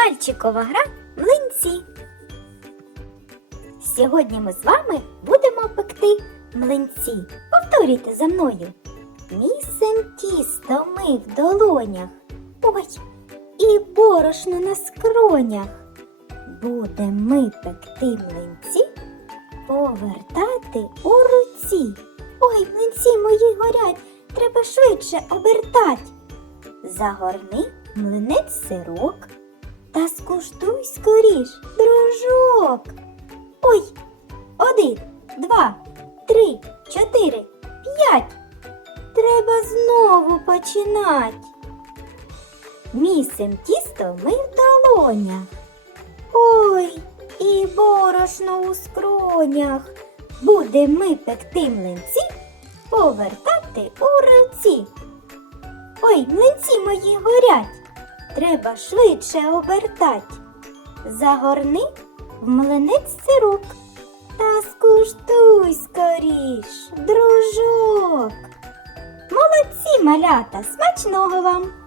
Пальчикова гра млинці. Сьогодні ми з вами будемо пекти млинці. Повторюйте за мною. Місим тісто ми в долонях. Ой, і борошно на скронях. Будем ми пекти млинці, повертати у руці. Ой, млинці мої горять, треба швидше обертать. Загорни млинець сирок та скуштуй скоріш, дружок. Ой, один, два, три, чотири, п'ять. Треба знову починать. Місим тісто ми в долонях. Ой, і борошно у скронях. Будем ми пекти млинці, повертати у руці. Ой, млинці мої горять, треба швидше обертать. Загорни в млинець сирок та скуштуй скоріш, дружок. Молодці, малята, смачного вам!